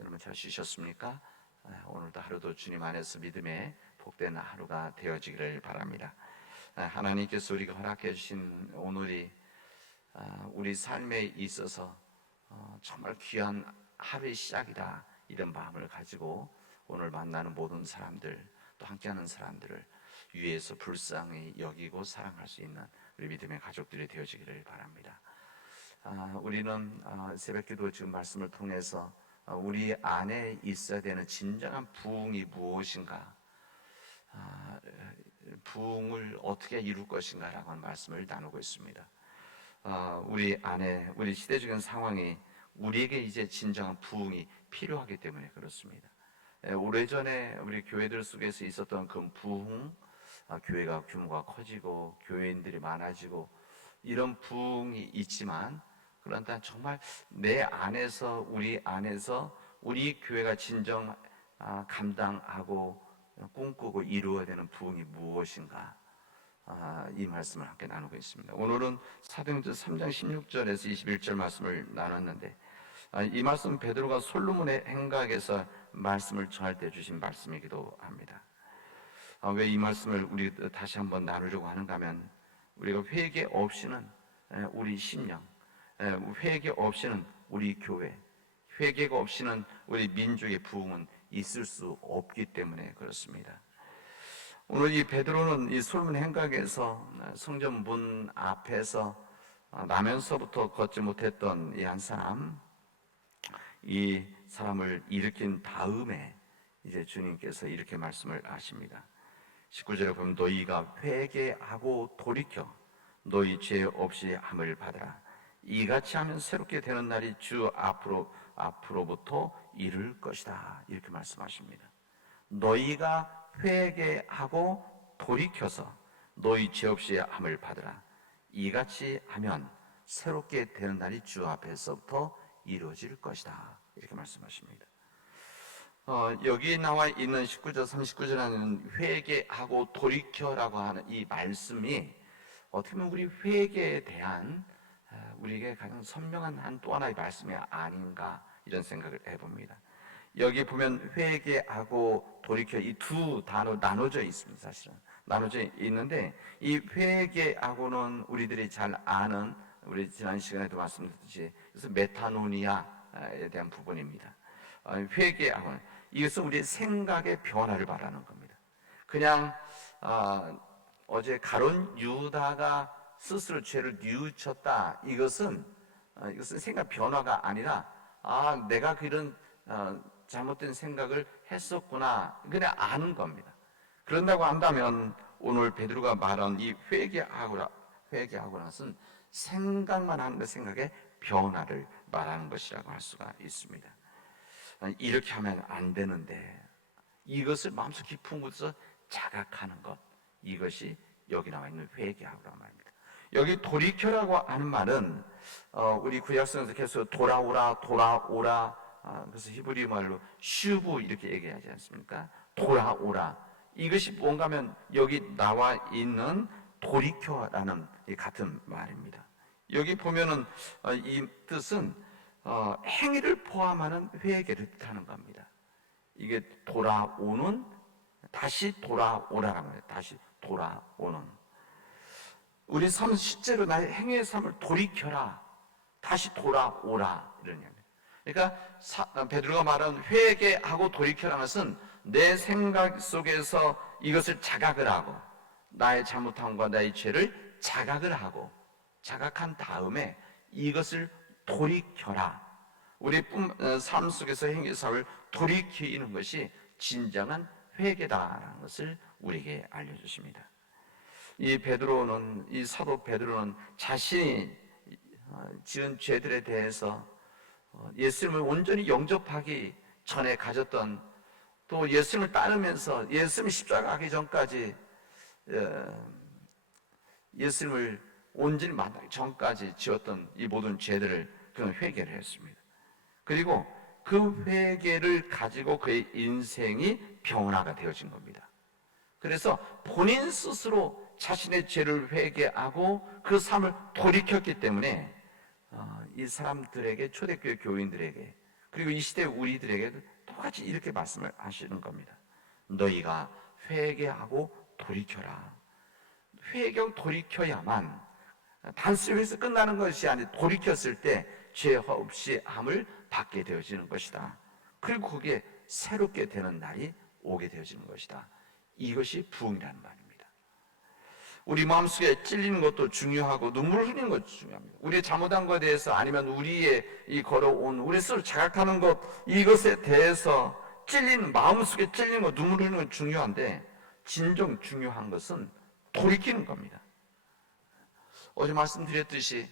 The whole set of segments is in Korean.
여러분 잘 쉬셨습니까? 오늘도 하루도 주님 안에서 믿음의 복된 하루가 되어지기를 바랍니다. 하나님께서 우리가 허락해 주신 오늘이 우리 삶에 있어서 정말 귀한 하루의 시작이다, 이런 마음을 가지고 오늘 만나는 모든 사람들, 또 함께하는 사람들을 위에서 불쌍히 여기고 사랑할 수 있는 우리 믿음의 가족들이 되어지기를 바랍니다. 우리는 새벽기도 지금 말씀을 통해서 우리 안에 있어야 되는 진정한 부흥이 무엇인가, 부흥을 어떻게 이룰 것인가 라고 하는 말씀을 나누고 있습니다. 우리 안에, 우리 시대적인 상황이 우리에게 이제 진정한 부흥이 필요하기 때문에 그렇습니다. 오래전에 우리 교회들 속에서 있었던 그 부흥, 교회가 규모가 커지고 교회인들이 많아지고 이런 부흥이 있지만, 그런데 정말 내 안에서, 우리 안에서 우리 교회가 진정 감당하고 꿈꾸고 이루어야 되는 부흥이 무엇인가, 이 말씀을 함께 나누고 있습니다. 오늘은 사도행전 3장 16절에서 21절 말씀을 나눴는데, 이 말씀 베드로가 솔로몬의 행각에서 말씀을 전할 때 주신 말씀이기도 합니다. 왜 이 말씀을 우리 다시 한번 나누려고 하는가 하면, 우리가 회개 없이는 우리 심령, 회개 없이는 우리 교회, 회개가 없이는 우리 민족의 부흥은 있을 수 없기 때문에 그렇습니다. 오늘 이 베드로는 이 솔문 행각에서 성전 문 앞에서 나면서부터 걷지 못했던 이 한 사람, 이 사람을 일으킨 다음에 이제 주님께서 이렇게 말씀을 하십니다. 19절에 보면 너희가 회개하고 돌이켜 너희 죄 없이 함을 받으라. 이같이 하면 새롭게 되는 날이 주 앞으로부터 이를 것이다, 이렇게 말씀하십니다. 너희가 회개하고 돌이켜서 너희 죄 없이 함을 받으라. 이같이 하면 새롭게 되는 날이 주 앞에서부터 이루어질 것이다, 이렇게 말씀하십니다. 여기 나와 있는 19절, 39절에는 회개하고 돌이켜라고 하는 이 말씀이 어떻게 보면 우리 회개에 대한 우리에게 가장 선명한 또 하나의 말씀이 아닌가, 이런 생각을 해봅니다. 여기 보면 회개하고 돌이켜, 이 두 단어 나눠져 있습니다. 사실은 나눠져 있는데, 이 회개하고는 우리들이 잘 아는, 우리 지난 시간에도 말씀드렸듯이, 그래서 메타노니아에 대한 부분입니다. 회개하고는 이것은 우리의 생각의 변화를 말하는 겁니다. 그냥 어제 가룟 유다가 스스로 죄를 뉘우쳤다, 이것은 생각 변화가 아니라 내가 그런 잘못된 생각을 했었구나, 그냥 아는 겁니다. 그런다고 한다면 오늘 베드로가 말한 이 회개하고는 생각만 하는 생각의 변화를 말하는 것이라고 할 수가 있습니다. 이렇게 하면 안 되는데, 이것을 마음속 깊은 곳에서 자각하는 것, 이것이 여기 나와 있는 회개하고란 말입니다. 여기 돌이켜라고 하는 말은 우리 구약성에서 계속 돌아오라, 그래서 히브리 말로 슈브 이렇게 얘기하지 않습니까? 돌아오라. 이것이 뭔가 하면 여기 나와 있는 돌이켜라는 같은 말입니다. 여기 보면은 이 뜻은 행위를 포함하는 회개를 뜻하는 겁니다. 이게 돌아오는, 다시 돌아오라라는 거예요. 다시 돌아오는. 우리 삶, 실제로 나의 행위의 삶을 돌이켜라, 다시 돌아오라, 이런 얘기입니다. 그러니까 베드로가 말하는 회개하고 돌이켜라는 것은 내 생각 속에서 이것을 자각을 하고, 나의 잘못함과 나의 죄를 자각을 하고, 자각한 다음에 이것을 돌이켜라. 우리 삶 속에서 행위의 삶을 돌이키는 것이 진정한 회개다라는 것을 우리에게 알려주십니다. 이 사도 베드로는 자신이 지은 죄들에 대해서 예수님을 온전히 영접하기 전에 가졌던, 또 예수님을 따르면서 예수님 십자가 가기 전까지, 예수님을 온전히 만나기 전까지 지었던 이 모든 죄들을 그는 회개를 했습니다. 그리고 그 회개를 가지고 그의 인생이 변화가 되어진 겁니다. 그래서 본인 스스로 자신의 죄를 회개하고 그 삶을 돌이켰기 때문에 이 사람들에게, 초대교회 교인들에게 그리고 이 시대 우리들에게 똑같이 이렇게 말씀을 하시는 겁니다. 너희가 회개하고 돌이켜라. 회개하고 돌이켜야만, 단순해서 끝나는 것이 아니라 돌이켰을 때 죄 없이 함을 받게 되어지는 것이다. 그리고 그게 새롭게 되는 날이 오게 되어지는 것이다. 이것이 부흥이라는 말입니다. 우리 마음속에 찔리는 것도 중요하고 눈물을 흘리는 것도 중요합니다. 우리의 잘못한 것에 대해서, 아니면 우리의 이 걸어온 우리 스스로 자각하는 것, 이것에 대해서 찔리는, 마음속에 찔리는 것, 눈물 흘리는 건 중요한데, 진정 중요한 것은 돌이키는 겁니다. 어제 말씀드렸듯이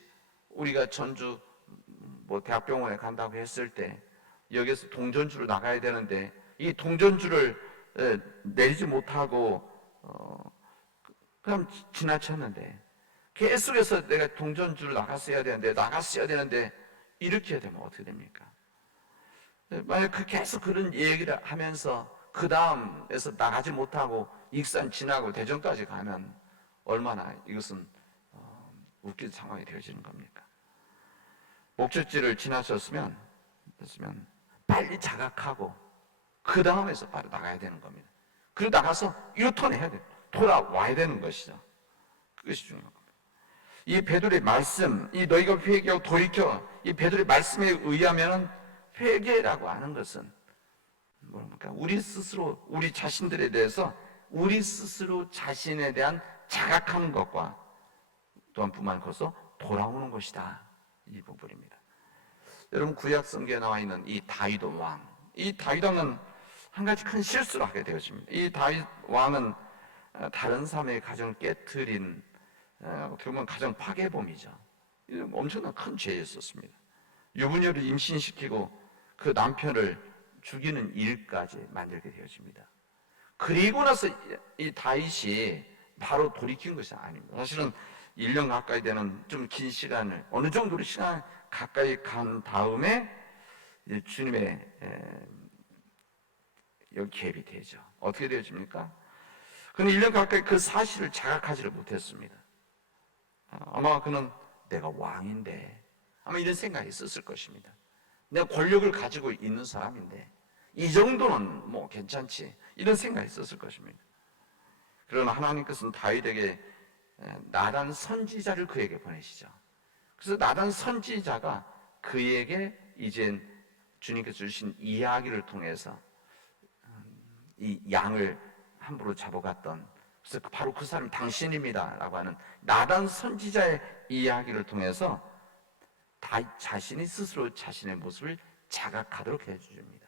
우리가 전주 대학병원에 간다고 했을 때 여기서 동전주로 나가야 되는데, 이 동전주를 내리지 못하고 그냥 지나쳤는데, 계속해서 내가 동전주를 나갔어야 되는데 이렇게 되면 어떻게 됩니까? 만약 계속 그런 얘기를 하면서 그 다음에서 나가지 못하고 익산 지나고 대전까지 가면 얼마나 이것은 웃긴 상황이 되어지는 겁니까? 목적지를 지나쳤으면 빨리 자각하고 그 다음에서 바로 나가야 되는 겁니다. 그리고 나가서 유턴해야 돼요. 돌아와야 되는 것이죠. 그것이 중요한 겁니다. 이 베드로의 말씀, 이 너희가 회개하고 돌이켜, 이 베드로의 말씀에 의하면 회개라고 하는 것은 뭡니까? 우리 스스로, 우리 자신들에 대해서, 우리 스스로 자신에 대한 자각하는 것과 또한 뿐만 커서 돌아오는 것이다. 이 부분입니다. 여러분, 구약 성경에 나와 있는 이 다윗 왕, 이 다윗 왕은 한 가지 큰 실수를 하게 되었습니다. 이 다윗 왕은 다른 사람의 가정을 깨트린, 어떻게 보면 가정 파괴범이죠. 엄청난 큰 죄였었습니다. 유부녀를 임신시키고 그 남편을 죽이는 일까지 만들게 되어집니다. 그리고 나서 이 다윗이 바로 돌이킨 것이 아닙니다. 사실은 1년 가까이 되는 좀 긴 시간을, 어느 정도로 시간 가까이 간 다음에 이제 주님의 여기 개입이 되죠. 어떻게 되어집니까? 그는 1년 가까이 그 사실을 자각하지를 못했습니다. 아마 그는 내가 왕인데, 아마 이런 생각이 있었을 것입니다. 내가 권력을 가지고 있는 사람인데 이 정도는 뭐 괜찮지, 이런 생각이 있었을 것입니다. 그러나 하나님께서는 다윗에게 나단 선지자를 그에게 보내시죠. 그래서 나단 선지자가 그에게 이젠 주님께서 주신 이야기를 통해서 이 양을 함부로 잡아갔던, 그래서 바로 그 사람이 당신입니다 라고 하는 나단 선지자의 이야기를 통해서 다윗 자신이 스스로 자신의 모습을 자각하도록 해줍니다.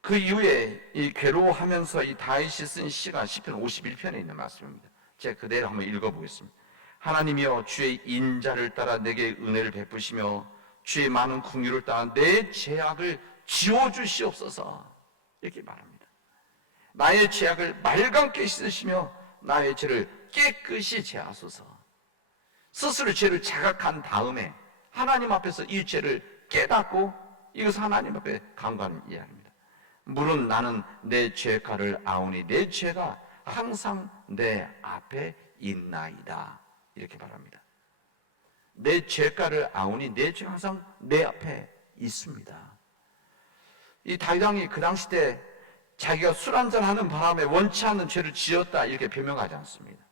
그 이후에 이 괴로워하면서 이 다윗이 쓴 시가 시편 51편에 있는 말씀입니다. 제가 그대로 한번 읽어보겠습니다. 하나님이여, 주의 인자를 따라 내게 은혜를 베푸시며 주의 많은 긍휼을 따라 내 죄악을 지워주시옵소서, 이렇게 말합니다. 나의 죄악을 말감게 씻으시며 나의 죄를 깨끗이 제하소서. 스스로 죄를 자각한 다음에 하나님 앞에서 이 죄를 깨닫고 이것을 하나님 앞에 간구하는 이야기입니다. 물은 나는 내 죄가를 아오니 내 죄가 항상 내 앞에 있나이다, 이렇게 말합니다. 내 죄가를 아오니 내 죄가 항상 내 앞에 있습니다. 이 다윗 왕이 그 당시 때 자기가 술 한잔 하는 바람에 원치 않는 죄를 지었다, 이렇게 변명하지 않습니다.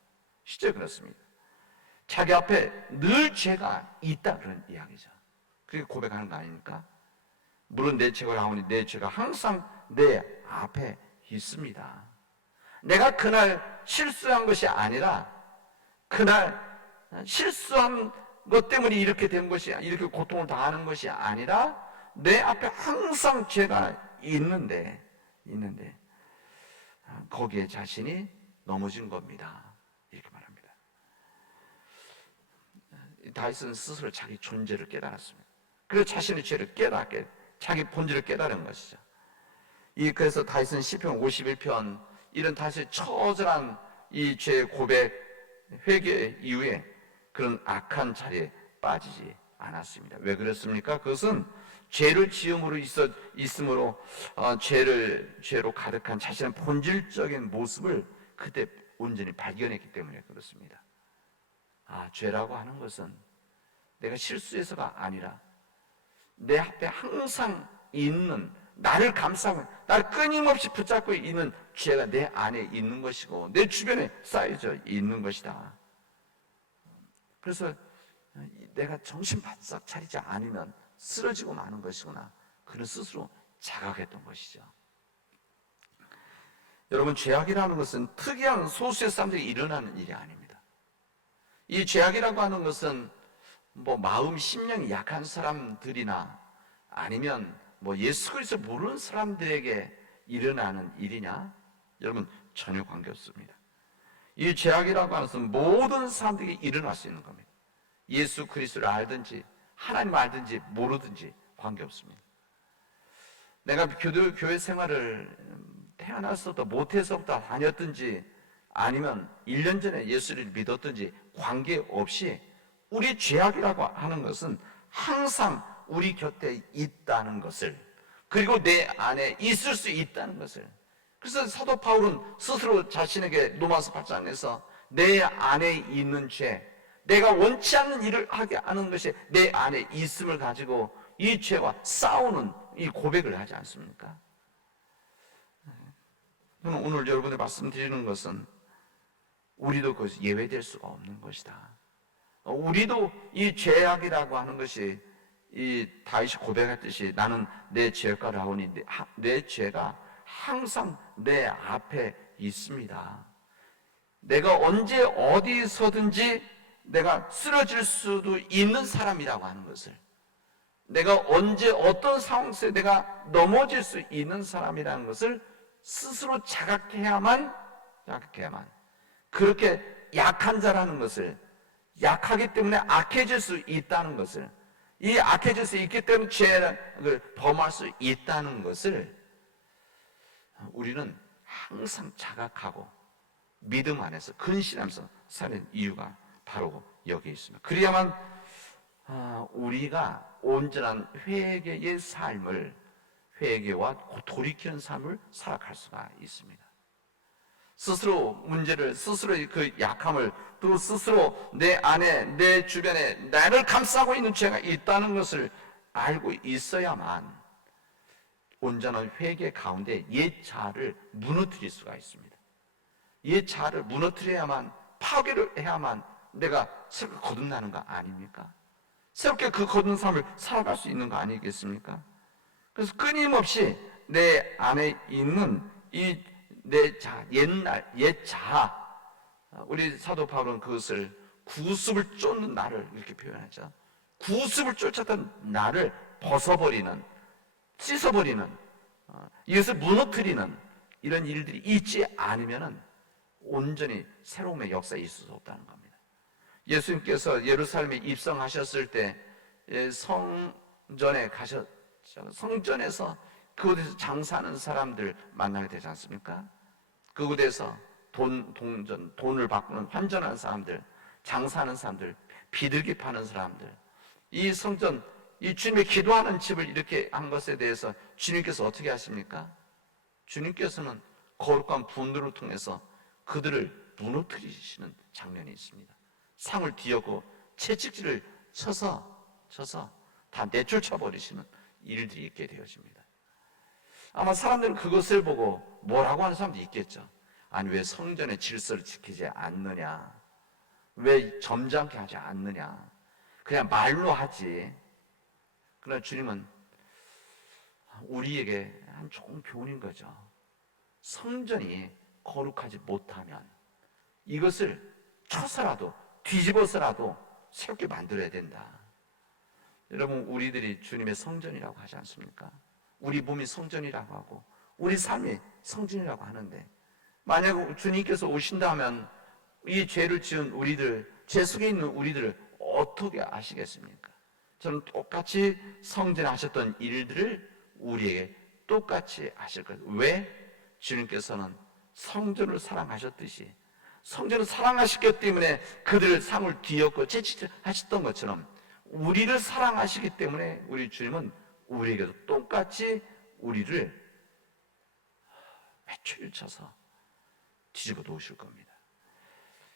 실제 그렇습니다. 자기 앞에 늘 죄가 있다, 그런 이야기죠. 그렇게 고백하는 거 아닙니까? 물은 내 죄가 아오니 내 죄가 항상 내 앞에 있습니다. 내가 그날 실수한 것이 아니라, 그날 실수한 것 때문에 이렇게 된 것이, 이렇게 고통을 당하는 것이 아니라 내 앞에 항상 죄가 있는데 거기에 자신이 넘어진 겁니다, 이렇게 말합니다. 다윗은 스스로 자기 존재를 깨달았습니다. 그래서 자신의 죄를 깨닫게, 자기 본질을 깨달은 것이죠. 그래서 다윗은 시편 51편, 이런 다윗의 처절한 이 죄 고백, 회개 이후에 그런 악한 자리에 빠지지 않았습니다. 왜 그랬습니까? 그것은 죄를 지음으로 있으므로 죄로 가득한 자신의 본질적인 모습을 그때 온전히 발견했기 때문에 그렇습니다. 죄라고 하는 것은 내가 실수해서가 아니라 내 앞에 항상 있는, 나를 감싸고 나를 끊임없이 붙잡고 있는 죄가 내 안에 있는 것이고 내 주변에 쌓여져 있는 것이다. 그래서 내가 정신 바싹 차리지 않으면 쓰러지고 마는 것이구나, 그는 스스로 자각했던 것이죠. 여러분, 죄악이라는 것은 특이한 소수의 사람들이 일어나는 일이 아닙니다. 이 죄악이라고 하는 것은 마음 심령이 약한 사람들이나 아니면 예수 그리스도를 모르는 사람들에게 일어나는 일이냐? 여러분, 전혀 관계없습니다. 이 죄악이라고 하는 것은 모든 사람들에게 일어날 수 있는 겁니다. 예수 그리스도를 알든지 하나님을 알든지 모르든지 관계없습니다. 내가 교회 생활을 태어나서부터 모태서부터 다녔든지 아니면 1년 전에 예수를 믿었든지 관계없이 우리 죄악이라고 하는 것은 항상 우리 곁에 있다는 것을, 그리고 내 안에 있을 수 있다는 것을. 그래서 사도 바울은 스스로 자신에게 로마서 8장에서 내 안에 있는 죄, 내가 원치 않는 일을 하게 하는 것이 내 안에 있음을 가지고 이 죄와 싸우는 이 고백을 하지 않습니까? 저는 오늘 여러분에 말씀드리는 것은 우리도 그것이 예외될 수가 없는 것이다. 우리도 이 죄악이라고 하는 것이 이 다윗이 고백했듯이 나는 내 죄가 라오니 내 죄가 항상 내 앞에 있습니다. 내가 언제 어디서든지 내가 쓰러질 수도 있는 사람이라고 하는 것을, 내가 언제 어떤 상황에서 내가 넘어질 수 있는 사람이라는 것을 스스로 자각해야만 그렇게 약한 자라는 것을, 약하기 때문에 악해질 수 있다는 것을, 이 악해질 수 있기 때문에 죄를 범할 수 있다는 것을 우리는 항상 자각하고 믿음 안에서 근신하면서 사는 이유가 바로 여기 있습니다. 그래야만 우리가 온전한 회개의 삶을, 회개와 돌이키는 삶을 살아갈 수가 있습니다. 스스로 문제를, 스스로의 그 약함을, 또 스스로 내 안에, 내 주변에 나를 감싸고 있는 죄가 있다는 것을 알고 있어야만 온전한 회개 가운데 옛 자아를 무너뜨릴 수가 있습니다. 옛 자아를 무너뜨려야만, 파괴를 해야만 내가 새롭게 거듭나는 거 아닙니까? 새롭게 그 거듭난 삶을 살아갈 수 있는 거 아니겠습니까? 그래서 끊임없이 내 안에 있는 이 내 자아, 옛 자아, 우리 사도 바울은 그것을 구습을 쫓는 나를 이렇게 표현하죠. 구습을 쫓았던 나를 벗어버리는, 씻어버리는, 이것을 무너뜨리는 이런 일들이 있지 않으면 온전히 새로움의 역사에 있을 수 없다는 겁니다. 예수님께서 예루살렘에 입성하셨을 때 성전에 가셨죠. 성전에서 그곳에서 장사하는 사람들 만나게 되지 않습니까? 그곳에서 돈을 바꾸는 환전하는 사람들, 장사하는 사람들, 비둘기 파는 사람들, 이 성전, 이 주님의 기도하는 집을 이렇게 한 것에 대해서 주님께서 어떻게 하십니까? 주님께서는 거룩한 분노를 통해서 그들을 무너뜨리시는 장면이 있습니다. 상을 뒤엎고 채찍질을 쳐서 다 내쫓아 버리시는 일들이 있게 되어집니다. 아마 사람들은 그것을 보고 뭐라고 하는 사람도 있겠죠. 아니, 왜 성전의 질서를 지키지 않느냐, 왜 점잖게 하지 않느냐, 그냥 말로 하지. 그러나 주님은 우리에게 한 좋은 교훈인 거죠. 성전이 거룩하지 못하면 이것을 쳐서라도 뒤집어서라도 새롭게 만들어야 된다. 여러분, 우리들이 주님의 성전이라고 하지 않습니까? 우리 몸이 성전이라고 하고 우리 삶이 성전이라고 하는데, 만약 주님께서 오신다면 이 죄를 지은 우리들, 죄 속에 있는 우리들을 어떻게 아시겠습니까? 저는 똑같이 성전에 하셨던 일들을 우리에게 똑같이 하실 거예요. 왜? 주님께서는 성전을 사랑하셨듯이, 성전을 사랑하셨기 때문에 그들을 상을 뒤엎고 채찍하셨던 것처럼 우리를 사랑하시기 때문에 우리 주님은 우리에게도 똑같이 우리를 회초리를 쳐서 뒤집어 놓으실 겁니다.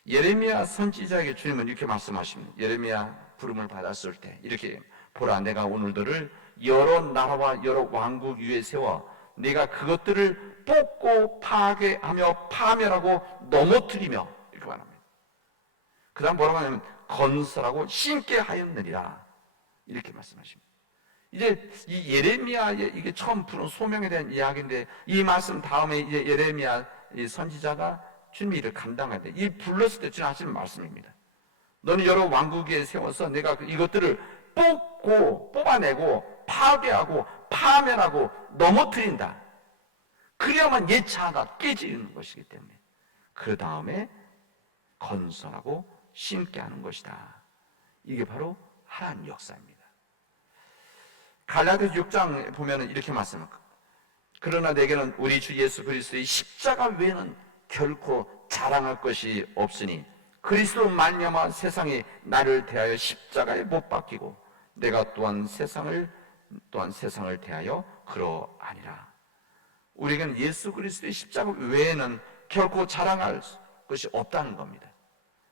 예레미야 선지자에게 주님은 이렇게 말씀하십니다. 예레미야 부름을 받았을 때 이렇게, 보라, 내가 오늘 너를 여러 나라와 여러 왕국 위에 세워 내가 그것들을 뽑고 파괴하며 파멸하고 넘어뜨리며, 이렇게 말합니다. 그 다음 뭐라고 하냐면 건설하고 심게 하였느니라, 이렇게 말씀하십니다. 이제 이 예레미야의 이게 처음 부른 소명에 대한 이야기인데, 이 말씀 다음에 이제 예레미야 이 선지자가 주님의 일을 감당해야 돼. 이 불렀을 때 주님 하시는 말씀입니다. 너는 여러 왕국에 세워서 내가 이것들을 뽑아내고 파괴하고 파멸하고 넘어뜨린다. 그래야만 예차가 깨지는 것이기 때문에 그 다음에 건설하고 심게 하는 것이다. 이게 바로 하나님 역사입니다. 갈라디아서 6장 보면은 이렇게 말씀합니다. 그러나 내게는 우리 주 예수 그리스도의 십자가 외에는 결코 자랑할 것이 없으니 그리스도 말미암아 세상이 나를 대하여 십자가에 못 박히고 내가 또한 세상을 대하여 그러하니라. 우리에게는 예수 그리스도의 십자가 외에는 결코 자랑할 것이 없다는 겁니다.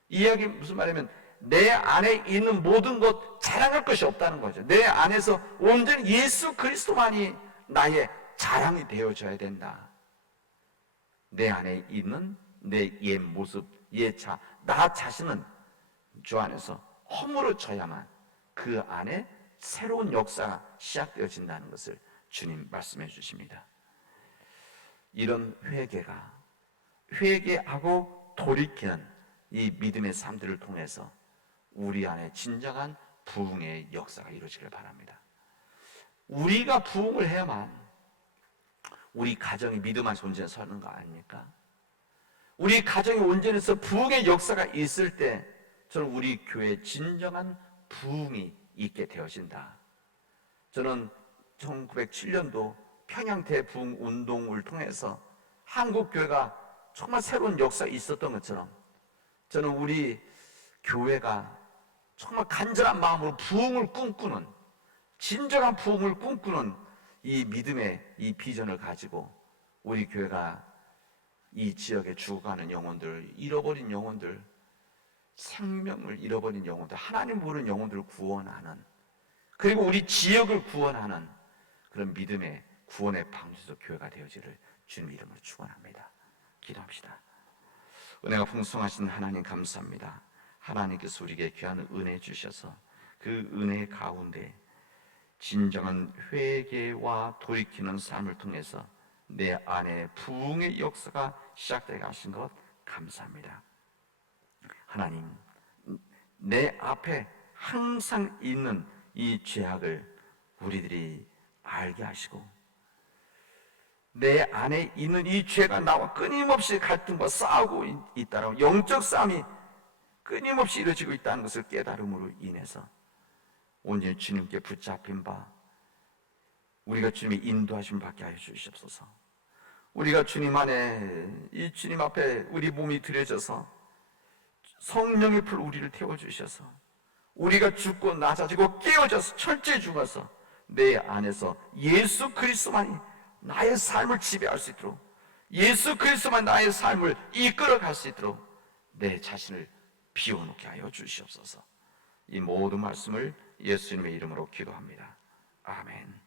이 이야기 무슨 말이냐면 내 안에 있는 모든 것 자랑할 것이 없다는 거죠. 내 안에서 온전히 예수 그리스도만이 나의 자랑이 되어져야 된다. 내 안에 있는 내 옛 모습, 예차, 나 자신은 주 안에서 허물어져야만 그 안에 새로운 역사가 시작되어진다는 것을 주님 말씀해 주십니다. 이런 회개하고 돌이키는 이 믿음의 삶들을 통해서 우리 안에 진정한 부흥의 역사가 이루어지길 바랍니다. 우리가 부흥을 해야만 우리 가정이 믿음 안에서 온전히 서는 거 아닙니까? 우리 가정이 온전해서 부흥의 역사가 있을 때 저는 우리 교회에 진정한 부흥이 있게 되어진다. 저는 1907년도 평양 대부흥 운동을 통해서 한국 교회가 정말 새로운 역사가 있었던 것처럼 저는 우리 교회가 정말 간절한 마음으로 부흥을 꿈꾸는, 진정한 부흥을 꿈꾸는 이 믿음의 이 비전을 가지고 우리 교회가 이 지역에 죽어가는 영혼들, 잃어버린 영혼들, 생명을 잃어버린 영혼들, 하나님 모르는 영혼들을 구원하는, 그리고 우리 지역을 구원하는 그런 믿음의 구원의 방주소 교회가 되어지를 주님 이름으로 축원합니다. 기도합시다. 은혜가 풍성하신 하나님 감사합니다. 하나님께서 우리에게 귀한 은혜 주셔서 그 은혜 가운데 진정한 회개와 돌이키는 삶을 통해서 내 안에 부흥의 역사가 시작되게 하신 것 감사합니다. 하나님, 내 앞에 항상 있는 이 죄악을 우리들이 알게 하시고 내 안에 있는 이 죄가 나와 끊임없이 갈등과 싸우고 있다는 영적 싸움이 끊임없이 이루어지고 있다는 것을 깨달음으로 인해서 온전히 주님께 붙잡힌 바 우리가 주님의 인도하심 받게 하여 주시옵소서. 우리가 주님 안에 이 주님 앞에 우리 몸이 들여져서 성령의 불 우리를 태워주셔서 우리가 죽고 낮아지고 깨어져서 철저히 죽어서 내 안에서 예수 그리스도만이 나의 삶을 지배할 수 있도록, 예수 그리스도만 나의 삶을 이끌어갈 수 있도록 내 자신을 비워놓게 하여 주시옵소서. 이 모든 말씀을 예수님의 이름으로 기도합니다. 아멘.